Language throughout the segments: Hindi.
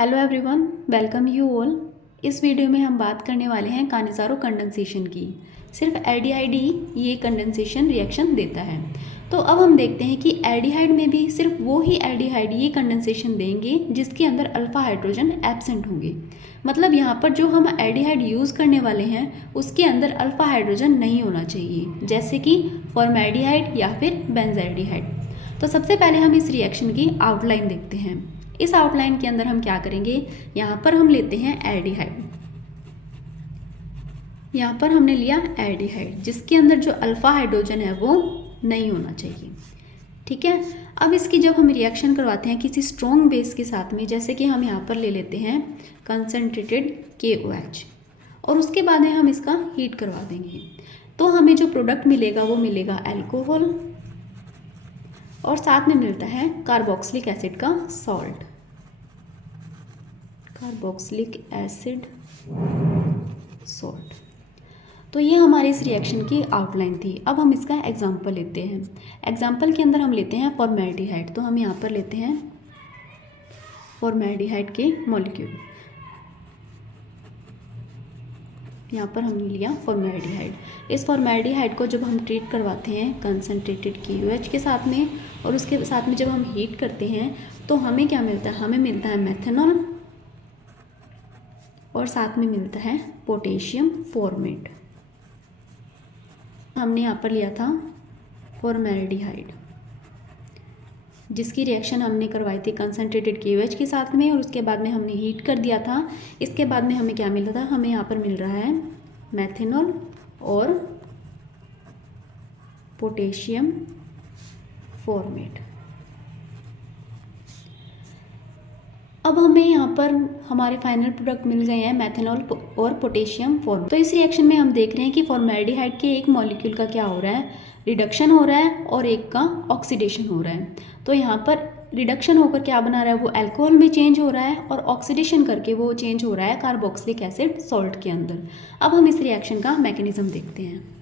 Hello everyone, welcome you all. इस वीडियो में हम बात करने वाले हैं कानिज़ारो कंडेंसेशन की। सिर्फ एल्डिहाइड ही ये कंडेंसेशन रिएक्शन देता है। तो अब हम देखते हैं कि एल्डिहाइड में भी सिर्फ वो ही एल्डिहाइड ये कंडेंसेशन देंगे जिसके अंदर अल्फ़ा हाइड्रोजन एब्सेंट होंगे। मतलब यहाँ पर जो हम एल्डिहाइड यूज़ करने वाले हैं उसके अंदर अल्फ़ा हाइड्रोजन नहीं होना चाहिए, जैसे कि फॉर्मैल्डिहाइड या फिर बेंज़ाल्डिहाइड। तो सबसे पहले हम इस रिएक्शन की आउटलाइन देखते हैं। इस आउटलाइन के अंदर हम क्या करेंगे, यहाँ पर हम लेते हैं एल्डिहाइड। यहाँ पर हमने लिया एल्डिहाइड जिसके अंदर जो अल्फ़ा हाइड्रोजन है वो नहीं होना चाहिए। ठीक है। अब इसकी जब हम रिएक्शन करवाते हैं किसी स्ट्रॉन्ग बेस के साथ में, जैसे कि हम यहाँ पर ले लेते हैं कंसनट्रेटेड KOH और उसके बाद में हम इसका हीट करवा देंगे, तो हमें जो प्रोडक्ट मिलेगा वो मिलेगा अल्कोहल और साथ में मिलता है कार्बोक्सिलिक एसिड का सॉल्ट, कार्बोक्सिलिक एसिड सॉल्ट। तो ये हमारी इस रिएक्शन की आउटलाइन थी। अब हम इसका एग्जांपल लेते हैं। एग्जांपल के अंदर हम लेते हैं फॉर्मैल्डिहाइड। तो हम यहाँ पर लेते हैं फॉर्मैल्डिहाइड के मॉलिक्यूल। यहाँ पर हमने लिया फॉर्मैल्डिहाइड। इस फॉर्मैल्डिहाइड को जब हम ट्रीट करवाते हैं कंसनट्रेटेड KOH के साथ में और उसके साथ में जब हम हीट करते हैं तो हमें क्या मिलता है, हमें मिलता है मेथनॉल और साथ में मिलता है पोटेशियम फॉर्मेट। हमने यहाँ पर लिया था फॉर्मैल्डिहाइड जिसकी रिएक्शन हमने करवाई थी कंसनट्रेटेड KOH के साथ में और उसके बाद में हमने हीट कर दिया था। इसके बाद में हमें क्या मिला था, हमें यहाँ पर मिल रहा है मेथनॉल और पोटेशियम फॉर्मेट। अब हमें यहाँ पर हमारे फाइनल प्रोडक्ट मिल गए हैं मेथनॉल और पोटेशियम फॉर्मेट। तो इस रिएक्शन में हम देख रहे हैं कि फॉर्मैल्डिहाइड के एक मॉलिक्यूल का क्या हो रहा है, रिडक्शन हो रहा है और एक का ऑक्सीडेशन हो रहा है। तो यहाँ पर रिडक्शन होकर क्या बना रहा है, वो अल्कोहल में चेंज हो रहा है और ऑक्सीडेशन करके वो चेंज हो रहा है कार्बोक्सिलिक एसिड सॉल्ट के अंदर। अब हम इस रिएक्शन का मैकेनिज्म देखते हैं।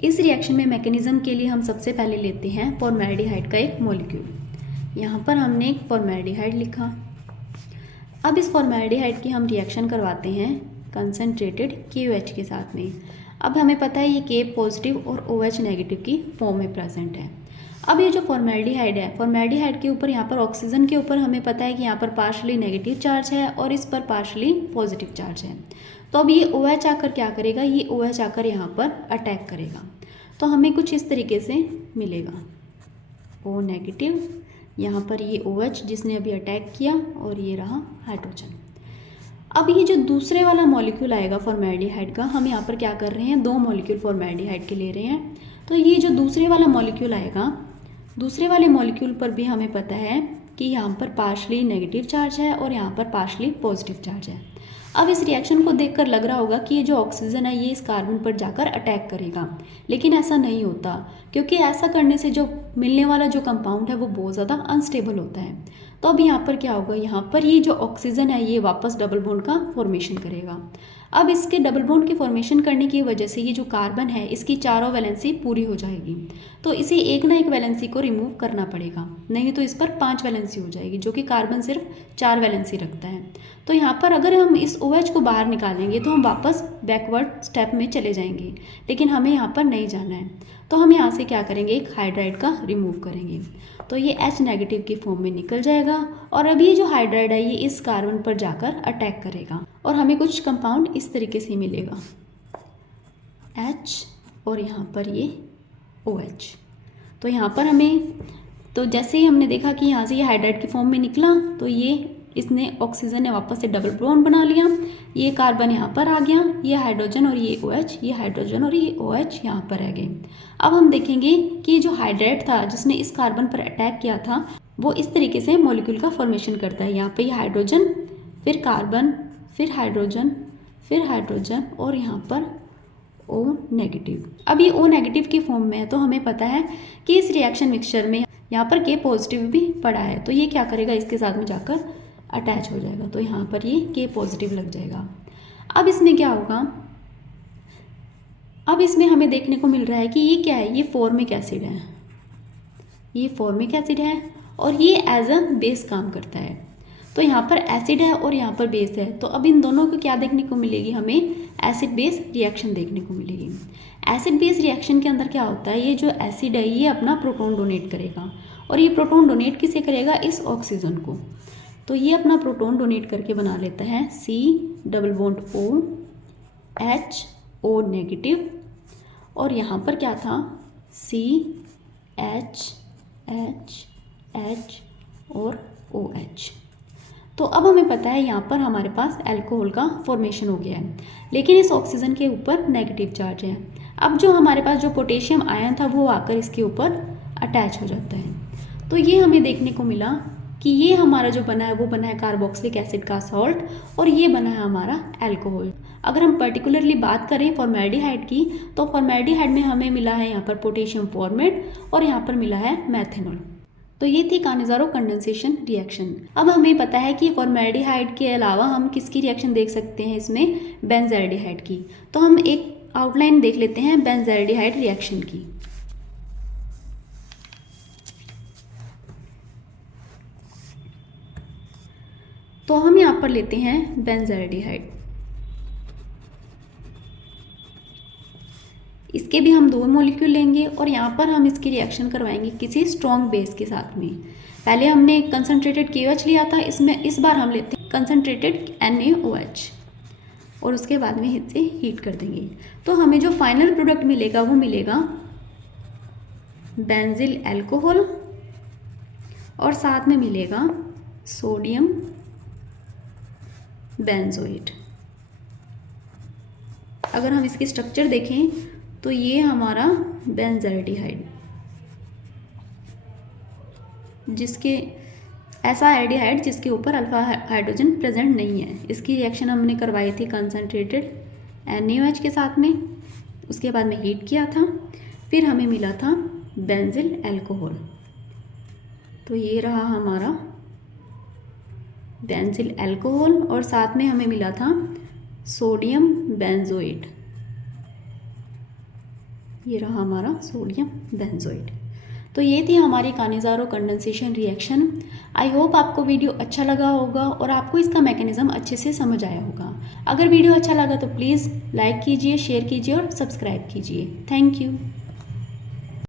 इस रिएक्शन में मैकेनिज्म के लिए हम सबसे पहले लेते हैं फॉर्मैल्डिहाइड का एक मॉलिक्यूल। यहाँ पर हमने एक फॉर्मैल्डिहाइड लिखा। अब इस फॉर्मैल्डिहाइड की हम रिएक्शन करवाते हैं कंसनट्रेटेड KOH के साथ में। अब हमें पता है ये K पॉजिटिव और OH नेगेटिव की फॉर्म में प्रेजेंट है। अब ये जो फॉर्मैल्डिहाइड है, फॉर्मैल्डिहाइड के ऊपर यहाँ पर ऑक्सीजन के ऊपर हमें पता है कि यहाँ पर पार्शली नेगेटिव चार्ज है और इस पर पार्शली पॉजिटिव चार्ज है। तो अब ये OH आकर क्या करेगा, ये OH आकर यहाँ पर अटैक करेगा। तो हमें कुछ इस तरीके से मिलेगा, O नेगेटिव, यहाँ पर ये OH जिसने अभी अटैक किया और ये रहा हाइड्रोजन। अब ये जो दूसरे वाला मॉलिक्यूल आएगा फॉर्मैल्डिहाइड का, हम यहाँ पर क्या कर रहे हैं, दो मॉलिक्यूल फॉर्मैल्डिहाइड के ले रहे हैं। तो ये जो दूसरे वाला मॉलिक्यूल आएगा, दूसरे वाले मॉलिक्यूल पर भी हमें पता है कि यहाँ पर पार्शली नेगेटिव चार्ज है और यहाँ पर पार्शली पॉजिटिव चार्ज है। अब इस रिएक्शन को देखकर लग रहा होगा कि ये जो ऑक्सीजन है ये इस कार्बन पर जाकर अटैक करेगा, लेकिन ऐसा नहीं होता, क्योंकि ऐसा करने से जो मिलने वाला जो कंपाउंड है वो बहुत ज़्यादा अनस्टेबल होता है। तो अब यहाँ पर क्या होगा, यहाँ पर ये जो ऑक्सीजन है ये वापस डबल बॉन्ड का फॉर्मेशन करेगा। अब इसके डबल बॉन्ड की फॉर्मेशन करने की वजह से ये जो कार्बन है इसकी चारों वैलेंसी पूरी हो जाएगी। तो इसे एक ना एक वैलेंसी को रिमूव करना पड़ेगा, नहीं तो इस पर 5 वैलेंसी हो जाएगी, जो कि कार्बन सिर्फ 4 वैलेंसी रखता है। तो यहाँ पर अगर हम इस OH को बाहर निकालेंगे तो हम वापस बैकवर्ड स्टेप में चले जाएंगे, लेकिन हमें यहाँ पर नहीं जाना है। तो हम यहाँ से क्या करेंगे, एक हाइड्राइड का रिमूव करेंगे, तो ये H नेगेटिव की फॉर्म में निकल जाएगा और अब ये जो हाइड्राइड है ये इस कार्बन पर जाकर अटैक करेगा और हमें कुछ कंपाउंड इस तरीके से मिलेगा, H और यहाँ पर ये OH। तो यहाँ पर हमें, तो जैसे ही हमने देखा कि यहाँ से ये हाइड्राइड की फॉर्म में निकला तो ये इसने ऑक्सीजन ने वापस से डबल बॉन्ड बना लिया, ये कार्बन यहाँ पर आ गया, ये हाइड्रोजन और ये OH, ये हाइड्रोजन और ये OH यहाँ पर रह गए। अब हम देखेंगे कि जो हाइड्राइड था जिसने इस कार्बन पर अटैक किया था वो इस तरीके से मॉलिक्यूल का फॉर्मेशन करता है। यहाँ पे ये हाइड्रोजन, फिर कार्बन, फिर हाइड्रोजन, फिर हाइड्रोजन और यहाँ पर O नेगेटिव। अब ये O नेगेटिव की फॉर्म में है, तो हमें पता है कि इस रिएक्शन मिक्सचर में यहाँ पर K पॉजिटिव भी पड़ा है, तो ये क्या करेगा, इसके साथ में जाकर अटैच हो जाएगा, तो यहाँ पर ये K पॉजिटिव लग जाएगा। अब इसमें क्या होगा, अब इसमें हमें देखने को मिल रहा है कि ये क्या है, ये फॉर्मिक एसिड है, ये फॉर्मिक एसिड है और ये एज अ बेस काम करता है। तो यहाँ पर एसिड है और यहाँ पर बेस है, तो अब इन दोनों को क्या देखने को मिलेगी, हमें एसिड बेस रिएक्शन देखने को मिलेगी। एसिड बेस रिएक्शन के अंदर क्या होता है, ये जो एसिड है ये अपना प्रोटॉन डोनेट करेगा और ये प्रोटॉन डोनेट किसे करेगा, इस ऑक्सीजन को। तो ये अपना प्रोटॉन डोनेट करके बना लेता है COO नेगेटिव और यहाँ पर क्या था CH और OH। तो अब हमें पता है यहाँ पर हमारे पास अल्कोहल का फॉर्मेशन हो गया है, लेकिन इस ऑक्सीजन के ऊपर नेगेटिव चार्ज है। अब जो हमारे पास जो पोटेशियम आयन था वो आकर इसके ऊपर अटैच हो जाता है। तो ये हमें देखने को मिला कि ये हमारा जो बना है वो बना है कार्बोक्सिलिक एसिड का सॉल्ट और ये बना है हमारा अल्कोहल। अगर हम पर्टिकुलरली बात करें फॉर्मेल्डिहाइड की, तो फॉर्मेल्डिहाइड में हमें मिला है यहाँ पर पोटेशियम फॉर्मेट और यहाँ पर मिला है मेथेनॉल। तो ये थी कानिज़ारो कंडेंसेशन रिएक्शन। अब हमें पता है कि फॉर्मेल्डिहाइड के अलावा हम किसकी रिएक्शन देख सकते हैं इसमें, बेंज़ाल्डिहाइड की। तो हम एक आउटलाइन देख लेते हैं बेंज़ाल्डिहाइड रिएक्शन की। तो हम यहाँ पर लेते हैं बेंज़ाल्डिहाइड, इसके भी हम 2 मॉलिक्यूल लेंगे और यहाँ पर हम इसकी रिएक्शन करवाएंगे किसी स्ट्रॉन्ग बेस के साथ में। पहले हमने कंसनट्रेटेड KOH लिया था, इसमें इस बार हम लेते हैं कंसनट्रेटेड NaOH और उसके बाद में इसे हीट कर देंगे। तो हमें जो फाइनल प्रोडक्ट मिलेगा वो मिलेगा बेंजिल अल्कोहल और साथ में मिलेगा सोडियम बेंजोएट। अगर हम इसकी स्ट्रक्चर देखें तो ये हमारा बेंज़ाल्डिहाइड, जिसके ऐसा एल्डिहाइड जिसके ऊपर अल्फा हाइड्रोजन प्रेजेंट नहीं है। इसकी रिएक्शन हमने करवाई थी कंसनट्रेटेड NaOH के साथ में, उसके बाद में हीट किया था, फिर हमें मिला था बेंजिल अल्कोहल। तो ये रहा हमारा बेंजिल अल्कोहल और साथ में हमें मिला था सोडियम बेंजोएट। ये रहा हमारा सोडियम बेंजोएट। तो ये थी हमारी कानिज़ारो कंडेंसेशन रिएक्शन। आई होप आपको वीडियो अच्छा लगा होगा और आपको इसका मैकेनिज्म अच्छे से समझ आया होगा। अगर वीडियो अच्छा लगा तो प्लीज़ लाइक कीजिए, शेयर कीजिए और सब्सक्राइब कीजिए। Thank you.